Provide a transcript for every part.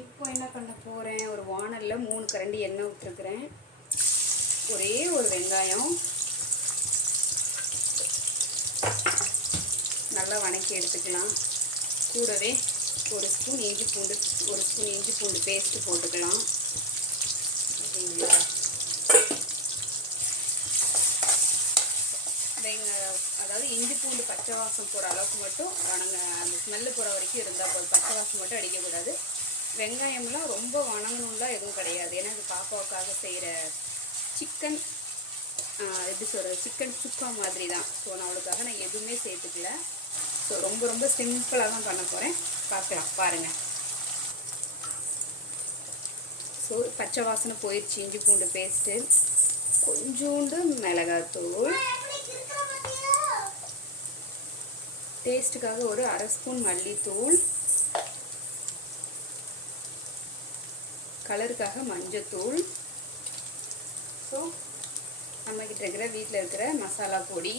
இப்போ என்ன பண்ண போகிறேன், ஒரு வானலில் 3 கரண்டி எண்ணெய் விட்டுருக்குறேன். ஒரே ஒரு வெங்காயம் நல்லா வணக்கி எடுத்துக்கலாம். கூடவே ஒரு ஸ்பூன் இஞ்சி பூண்டு பேஸ்ட்டு போட்டுக்கலாம். ஓகேங்களா? அதாவது இஞ்சி பூண்டு பச்சை வாசம் போகிற அளவுக்கு மட்டும் அந்த ஸ்மெல்லு போகிற வரைக்கும் இருந்தால் போதும். பச்சை வாசம் மட்டும் அடிக்கக்கூடாது. வெங்காயம்லாம் ரொம்ப வணங்கணும்லாம் எதுவும் கிடையாது. ஏன்னா அது பாப்பாவுக்காக செய்கிற சிக்கன் எப்படி சொல்கிறது, சிக்கன் சுக்கா மாதிரி தான். ஸோ நான் அவளுக்காக நான் எதுவுமே சேர்த்துக்கல. ஸோ ரொம்ப ரொம்ப சிம்பிளாக தான் பண்ண போகிறேன். பார்க்கலாம், பாருங்கள். ஸோ பச்சை வாசனை போயிடுச்சு. இஞ்சி பூண்டு பேஸ்ட்டு, கொஞ்சோண்டு மிளகாத்தூள், டேஸ்ட்டுக்காக ஒரு 1/2 ஸ்பூன் மல்லித்தூள், கலருக்காக மஞ்சத்தூள். ஸோ நம்மக்கிட்ட இருக்கிற வீட்டில் இருக்கிற மசாலா பொடி.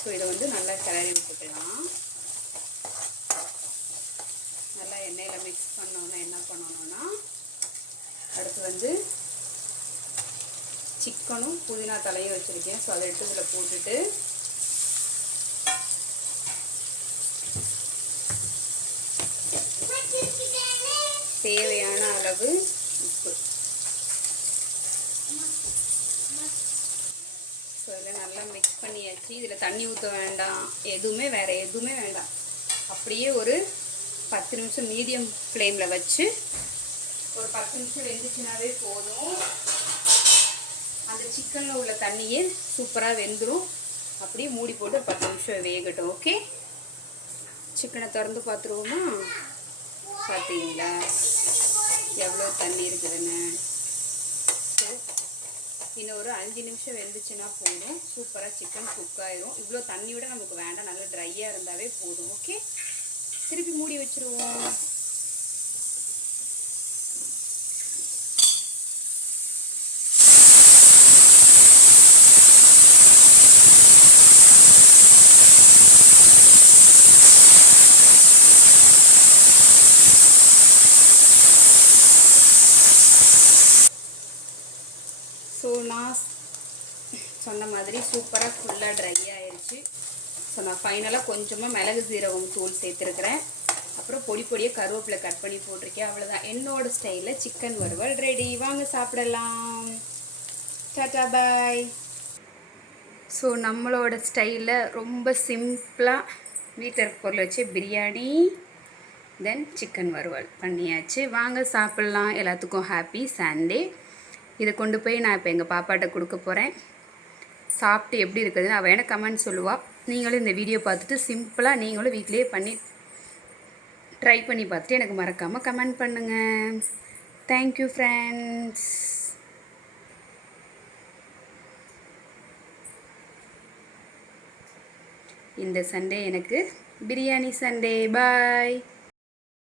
ஸோ இதை வந்து நல்லா கிளறி விட்டுக்கலாம். நல்லா எண்ணெயில் மிக்ஸ் பண்ணோன்னா என்ன பண்ணணும்னா, அடுத்து வந்து சிக்கனும் புதினா தலையும் வச்சுருக்கேன். ஸோ அதை எடுத்து இதில் போட்டுட்டு தேவையான அளவு உப்பு. ஸோ இதில் நல்லா மிக்ஸ் பண்ணியாச்சு. இதில் தண்ணி ஊற்ற வேண்டாம், வேறு எதுவுமே வேண்டாம். அப்படியே ஒரு 10 நிமிஷம் மீடியம் ஃப்ளேமில் வச்சு ஒரு 10 நிமிஷம் வெந்துச்சுனாவே போதும். அந்த சிக்கனில் உள்ள தண்ணியே சூப்பராக வெந்துடும். அப்படியே மூடி போட்டு 10 நிமிஷம் வேகட்டும். ஓகே, சிக்கனை திறந்து பார்த்துருவோமா? பார்த்தீங்களா எவ்வளோ தண்ணி இருக்குதுன்னு. ஸோ இன்னும் ஒரு 5 நிமிஷம் வெந்துச்சுன்னா போதும். சூப்பராக சிக்கன் குக் ஆயிரும். இவ்வளோ தண்ணி விட நமக்கு வேண்டாம், நல்லா ட்ரையாக இருந்தாவே போதும். ஓகே, திருப்பி மூடி வச்சுருவோம். ஸோ நான் சொன்ன மாதிரி சூப்பராக ஃபுல்லாக ட்ரை ஆயிடுச்சு. ஸோ நான் ஃபைனலாக கொஞ்சமாக மிளகு சீரகம் தூள் சேர்த்துருக்குறேன். அப்புறம் பொடியாக கருவேப்பிலை கட் பண்ணி போட்டிருக்கேன். அவ்வளோதான், என்னோடய ஸ்டைலில் சிக்கன் வறுவல் ரெடி. வாங்க சாப்பிடலாம். டாடா பாய். ஸோ நம்மளோட ஸ்டைலில் ரொம்ப சிம்பிளாக வீட்டில் இருக்க பொருள் வச்சு பிரியாணி தென் சிக்கன் வறுவல் பண்ணியாச்சு. வாங்க சாப்பிட்லாம். எல்லாத்துக்கும் ஹாப்பி சண்டே. இதை கொண்டு போய் நான் இப்போ எங்கள் பாப்பாட்ட கொடுக்க போகிறேன். சாப்பிட்டு எப்படி இருக்குதுன்னு அவள் எனக்கு கமெண்ட் சொல்லுவாள். நீங்களும் இந்த வீடியோ பார்த்துட்டு சிம்பிளாக நீங்களும் வீட்டிலே பண்ணி ட்ரை பண்ணி பார்த்துட்டு எனக்கு மறக்காமல் கமெண்ட் பண்ணுங்கள். Thank you friends. இந்த சண்டே எனக்கு பிரியாணி சண்டே. பாய்.